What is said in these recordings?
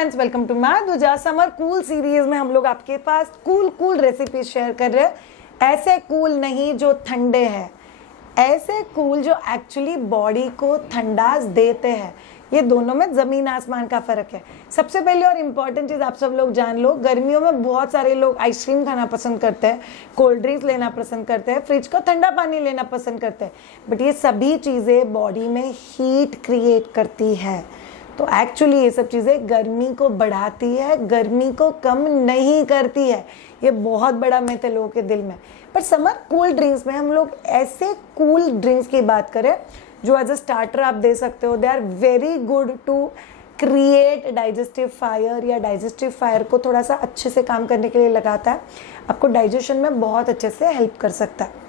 Friends, welcome to Madhuja. Summer cool series में हम लोग आपके पास कूल रेसिपी शेयर कर रहे हैं। ऐसे कूल नहीं जो ठंडे हैं, ऐसे कूल जो एक्चुअली बॉडी को ठंडास देते हैं। ये दोनों में जमीन आसमान का फर्क है। सबसे पहले और इम्पॉर्टेंट चीज आप सब लोग जान लो, गर्मियों में बहुत सारे लोग आइसक्रीम खाना पसंद करते हैं, कोल्ड ड्रिंक्स लेना पसंद करते हैं, फ्रिज का ठंडा पानी लेना पसंद करते हैं, बट ये सभी चीजें बॉडी में हीट क्रिएट करती है। तो एक्चुअली ये सब चीज़ें गर्मी को बढ़ाती है, गर्मी को कम नहीं करती है। ये बहुत बड़ा मिथ है लोगों के दिल में। पर समर कूल ड्रिंक्स में हम लोग ऐसे कूल ड्रिंक्स की बात करें जो एज अ स्टार्टर आप दे सकते हो। They are very good to create digestive fire, या डाइजेस्टिव फायर को थोड़ा सा अच्छे से काम करने के लिए लगाता है, आपको डाइजेशन में बहुत अच्छे से हेल्प कर सकता है।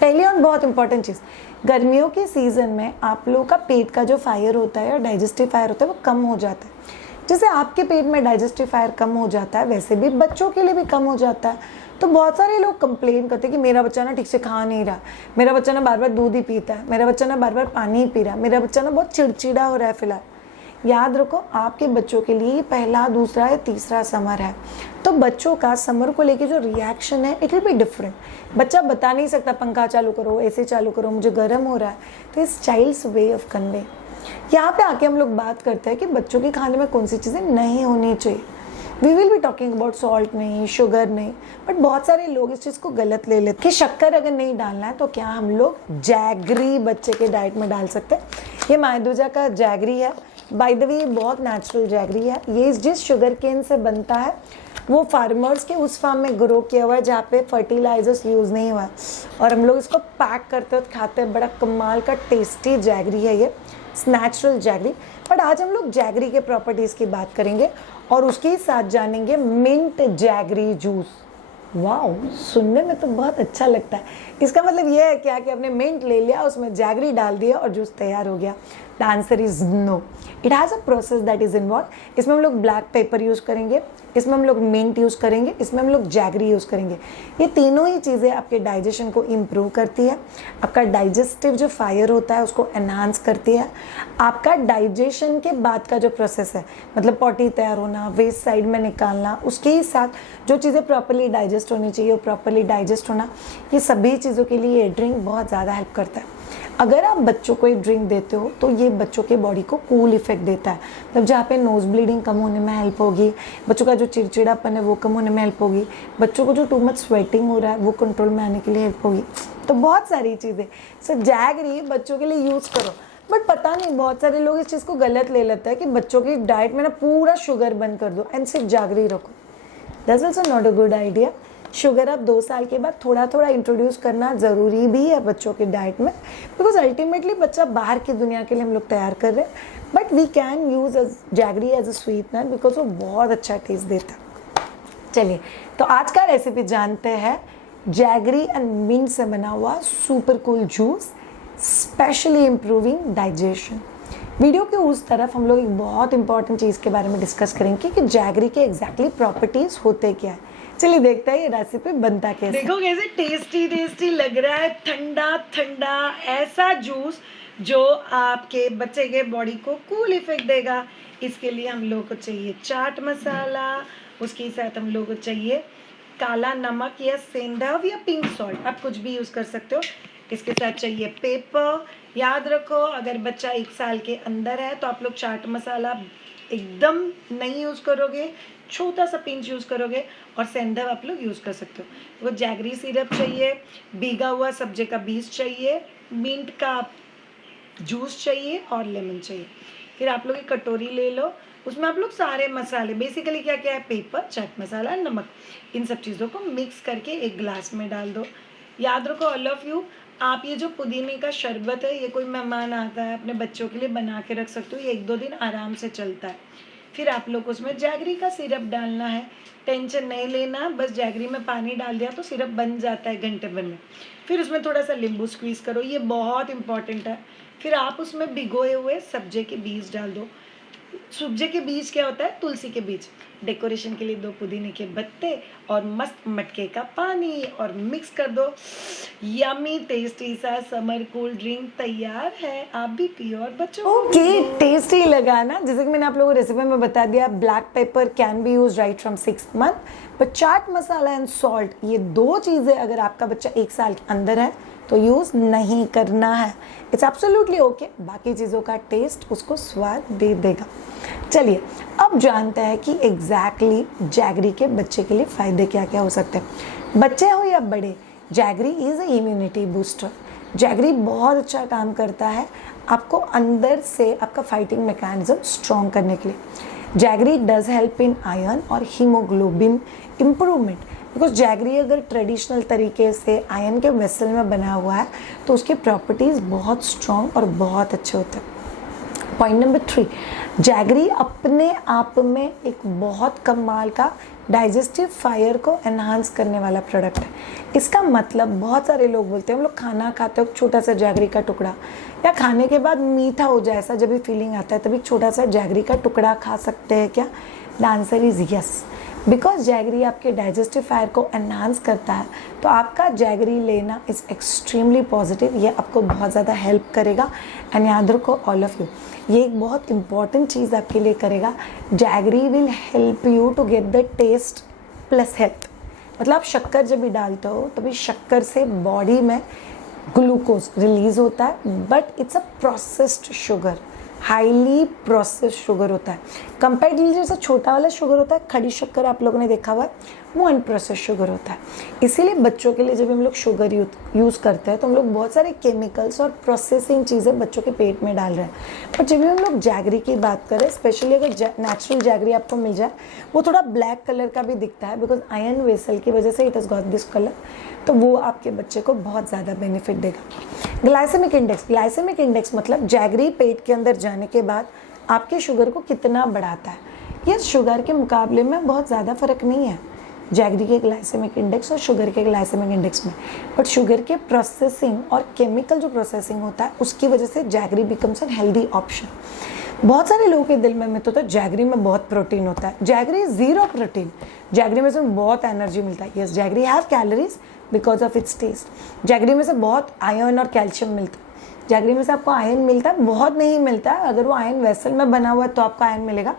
पहली और बहुत इंपॉर्टेंट चीज़, गर्मियों के सीज़न में आप लोगों का पेट का जो फायर होता है या डाइजेस्टिव फायर होता है वो कम हो जाता है। जैसे आपके पेट में डाइजेस्टिव फायर कम हो जाता है, वैसे भी बच्चों के लिए भी कम हो जाता है। तो बहुत सारे लोग कंप्लेन करते हैं कि मेरा बच्चा ना ठीक से खा नहीं रहा, मेरा बच्चा ना बार बार दूध ही पीता है, मेरा बच्चा ना बार बार पानी ही पी रहा है, मेरा बच्चा ना बहुत चिड़चिड़ा हो रहा है फिलहाल। याद रखो, आपके बच्चों के लिए पहला, दूसरा या तीसरा समर है, तो बच्चों का समर को लेके जो रिएक्शन है इट विल बी डिफरेंट। बच्चा बता नहीं सकता पंखा चालू करो, एसी चालू करो, मुझे गर्म हो रहा है। तो इस चाइल्ड्स वे ऑफ कन्वे, यहाँ पे आके हम लोग बात करते हैं कि बच्चों के खाने में कौन सी चीज़ें नहीं होनी चाहिए। We will be talking about salt नहीं, शुगर नहीं, बट बहुत सारे लोग इस चीज़ को गलत ले लेते कि शक्कर अगर नहीं डालना है तो क्या हम लोग जैगरी बच्चे के डाइट में डाल सकते हैं। ये माधुजा का जैगरी है, बाय द वे बहुत नेचुरल जैगरी है। ये जिस शुगर केन से बनता है वो फार्मर्स के उस फार्म में ग्रो किया हुआ है जहाँ पे फर्टिलाइजर्स यूज़ नहीं हुआ है, और हम लोग इसको पैक करते वक्त खाते हैं। बड़ा कमाल का टेस्टी जैगरी है ये, नेचुरल जैगरी। बट आज हम लोग जैगरी के प्रॉपर्टीज़ की बात करेंगे और उसके साथ जानेंगे मिंट जैगरी जूस। वाओ, सुनने में तो बहुत अच्छा लगता है। इसका मतलब ये है क्या कि आपने मिंट ले लिया, उसमें जैगरी डाल दिया और जूस तैयार हो गया? The answer is no. It has a process that is involve. इसमें हम लोग ब्लैक पेपर यूज़ करेंगे, इसमें हम लोग मिंट यूज़ करेंगे, इसमें हम लोग जैगरी यूज़ करेंगे। ये तीनों ही चीज़ें आपके डाइजेशन को इम्प्रूव करती है, आपका डाइजेस्टिव जो फायर होता है उसको एनहांस करती है। आपका डाइजेशन के बाद का जो प्रोसेस है, मतलब पॉटी तैयार होना, वेस्ट साइड में निकालना, उसके ही साथ जो चीज़ें प्रॉपरली डाइजेस्ट होनी चाहिए वो प्रॉपरली डाइजेस्ट होना, ये सभी चीज़ों के लिए ये ड्रिंक बहुत ज़्यादा हेल्प करता है। अगर आप बच्चों को एक ड्रिंक देते हो तो ये बच्चों के बॉडी को कूल इफेक्ट देता है। मतलब जहाँ पे नोज ब्लीडिंग कम होने में हेल्प होगी, बच्चों का जो चिड़चिड़ापन है वो कम होने में हेल्प होगी, बच्चों को जो टू मच स्वेटिंग हो रहा है वो कंट्रोल में आने के लिए हेल्प होगी। तो बहुत सारी चीज़ें, सो जैगरी बच्चों के लिए यूज़ करो। बट पता नहीं, बहुत सारे लोग इस चीज़ को गलत ले लेते हैं कि बच्चों की डाइट में ना पूरा शुगर बंद कर दो एंड सिर्फ जैगरी रखो। That's also not a good idea. Sugar अब 2 साल के बाद थोड़ा थोड़ा इंट्रोड्यूस करना ज़रूरी भी है बच्चों की डाइट में, बिकॉज अल्टीमेटली बच्चा बाहर की दुनिया के लिए हम लोग तैयार कर रहे हैं। But we can use jaggery as a sweetener because वो बहुत अच्छा टेस्ट देता है। चलिए, तो आज का रेसिपी जानते हैं। जैगरी एंड मिंट से बना हुआ super cool juice, specially improving digestion. Video के उस तरफ हम लोग एक बहुत इंपॉर्टेंट चीज़ के बारे में डिस्कस करेंगे कि जैगरी के एग्जैक्टली प्रॉपर्टीज़ होते क्या है। चलिए देखते हैं ये रेसिपी बनता कैसे। देखो कैसे टेस्टी लग रहा है, ठंडा ठंडा ऐसा जूस जो आपके बच्चे के बॉडी को कूल इफेक्ट देगा। इसके लिए हम लोग को चाहिए चाट मसाला, उसके साथ हम लोग को चाहिए काला नमक या सेंधा या पिंक सॉल्ट, आप कुछ भी यूज़ कर सकते हो। इसके साथ चाहिए पेपर। याद रखो, अगर बच्चा 1 साल के अंदर है तो आप लोग चाट मसाला एकदम नहीं यूज़ करोगे, छोटा सा पिंच यूज़ करोगे, और सेंधा आप लोग यूज़ कर सकते हो। वो जैगरी सिरप चाहिए, भीगा हुआ सब्जे का बीज चाहिए, मिंट का जूस चाहिए और लेमन चाहिए। फिर आप लोग एक कटोरी ले लो, उसमें आप लोग सारे मसाले, बेसिकली क्या क्या है, पेपर, चाट मसाला, नमक, इन सब चीज़ों को मिक्स करके एक ग्लास में डाल दो। याद रखो ऑल ऑफ यू, आप ये जो पुदीने का शरबत है, ये कोई मेहमान आता है अपने बच्चों के लिए बना के रख सकते हो, ये 1-2 दिन आराम से चलता है। फिर आप लोग उसमें जैगरी का सिरप डालना है, टेंशन नहीं लेना, बस जैगरी में पानी डाल दिया तो सिरप बन जाता है घंटे भर में। फिर उसमें थोड़ा सा नींबू स्क्वीज़ करो, ये बहुत इंपॉर्टेंट है। फिर आप उसमें भिगोए हुए सब्जे के बीज डाल दो, सब्जे के बीज क्या होता है? तुलसी के बीज। डेकोरेशन के लिए 2 पुदीने के पत्ते और मस्त मटके का पानी और मिक्स कर दो। यम्मी टेस्टी सा समर कूल ड्रिंक तैयार है। आप भी पियो और बच्चों को भी ओके, दो। टेस्टी लगा ना। जैसे कि मैंने आप लोगों को रेसिपी में बता दिया, black pepper can be use right from 6th month, but chaat masala and salt, ये 2 चीज़ें अगर आपका बच्चा 1 साल के अंदर है तो यूज़ नहीं करना है। इट्स एब्सोल्युटली ओके, बाकी चीज़ों का टेस्ट उसको स्वाद दे देगा। चलिए अब जानते हैं कि एग्जैक्टली जैगरी के बच्चे के लिए फ़ायदे क्या क्या हो सकते हैं। बच्चे हो या बड़े, jaggery is a immunity booster. Jaggery बहुत अच्छा काम करता है आपको अंदर से आपका फाइटिंग मैकेनिज्म स्ट्रॉन्ग करने के लिए। Jaggery does help in iron और हीमोग्लोबिन इम्प्रूवमेंट, बिकॉज जैगरी अगर ट्रेडिशनल तरीके से आयरन के वेसल में बना हुआ है तो उसकी प्रॉपर्टीज़ बहुत स्ट्रॉन्ग और बहुत अच्छे होते हैं। पॉइंट नंबर 3, जैगरी अपने आप में एक बहुत कमाल का डाइजेस्टिव फायर को एनहांस करने वाला प्रोडक्ट है। इसका मतलब बहुत सारे लोग बोलते हैं हम लोग खाना खाते हो छोटा सा जैगरी का टुकड़ा, या खाने के बाद मीठा हो जाए ऐसा जब भी फीलिंग आता है तभी छोटा सा जैगरी का टुकड़ा खा सकते हैं क्या? The answer is yes, because jaggery आपके डाइजेस्टिव फायर को एनहांस करता है। तो आपका जैगरी लेना इज़ एक्सट्रीमली पॉजिटिव, ये आपको बहुत ज़्यादा हेल्प करेगा। एंड याद रखो ऑल ऑफ यू, ये एक बहुत इंपॉर्टेंट चीज़ आपके लिए करेगा। Jaggery will help you to get the taste plus health. मतलब आप शक्कर जब भी डालते हो तभी शक्कर से बॉडी में ग्लूकोज रिलीज होता है, but it's a processed sugar, highly processed sugar होता है। कंपेरेटिवली जैसा छोटा वाला शुगर होता है, खड़ी शक्कर आप लोगों ने देखा हुआ है, वो अनप्रोसेस्ड शुगर होता है। इसीलिए बच्चों के लिए जब हम लोग शुगर यूज़ करते हैं तो हम लोग बहुत सारे केमिकल्स और प्रोसेसिंग चीज़ें बच्चों के पेट में डाल रहे हैं। बट जब भी हम लोग जैगरी की बात करें, स्पेशली अगर नेचुरल जैगरी आपको मिल जाए, वो थोड़ा ब्लैक कलर का भी दिखता है बिकॉज आयरन वेसल की वजह से it has got this colour, तो वो आपके बच्चे को बहुत ज़्यादा बेनिफिट देगा। ग्लाइसेमिक इंडेक्स मतलब जैगरी पेट के अंदर जाने के बाद आपके शुगर को कितना बढ़ाता है। ये शुगर के मुकाबले में बहुत ज़्यादा फ़र्क नहीं है जैगरी के ग्लाइसेमिक इंडेक्स और शुगर के ग्लाइसेमिक इंडेक्स में, बट शुगर के प्रोसेसिंग और केमिकल जो प्रोसेसिंग होता है उसकी वजह से jaggery becomes N healthy option. बहुत सारे लोगों के दिल में मिथ होता है जैगरी में बहुत प्रोटीन होता है। जैगरी ज़ीरो प्रोटीन, जैगरी में से बहुत एनर्जी मिलता है। Yes, jaggery have calories because of its taste. Jaggery में से बहुत आयरन और कैल्शियम मिलता है। जैगरी में से आपको आयरन मिलता है, बहुत नहीं मिलता है। अगर वो आयरन वेसल में बना हुआ है तो आपको आयरन मिलेगा,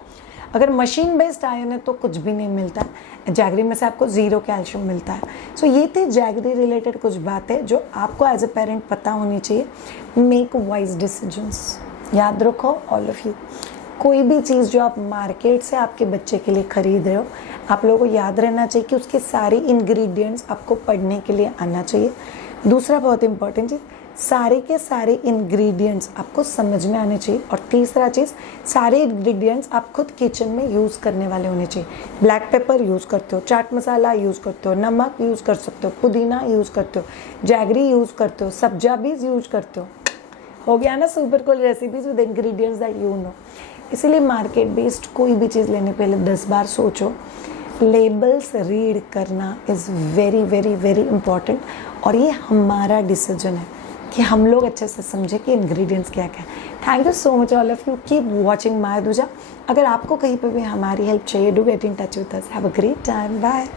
अगर मशीन बेस्ड आयरन है तो कुछ भी नहीं मिलता है। जैगरी में से आपको ज़ीरो कैल्शियम मिलता है। सो ये थी जैगरी रिलेटेड कुछ बातें जो आपको एज ए पेरेंट पता होनी चाहिए। Make wise decisions. याद रखो ऑल ऑफ यू, कोई भी चीज़ जो आप मार्केट से आपके बच्चे के लिए ख़रीद रहे हो, आप लोगों को याद रहना चाहिए कि उसके सारे इंग्रेडिएंट्स आपको पढ़ने के लिए आना चाहिए। दूसरा बहुत इंपॉर्टेंट चीज़, सारे के सारे इंग्रेडिएंट्स आपको समझ में आने चाहिए। और तीसरा चीज़, सारे इंग्रेडिएंट्स आप खुद किचन में यूज़ करने वाले होने चाहिए। ब्लैक पेपर यूज़ करते हो, चाट मसाला यूज़ करते हो, नमक यूज़ कर सकते हो, पुदीना यूज़ करते हो, जैगरी यूज़ करते हो, सब्जा बीज यूज़ करते हो गया ना super cool recipes with ingredients that you know. इसीलिए मार्केट बेस्ड कोई भी चीज़ लेने पहले 10 बार सोचो। लेबल्स रीड करना is very very very important, और ये हमारा डिसीजन है कि हम लोग अच्छे से समझे कि इंग्रेडिएंट्स क्या क्या है। Thank you so much all of you, keep watching my दूजा। अगर आपको कहीं पर भी हमारी हेल्प चाहिए, do get in touch with us. Have a great time, bye.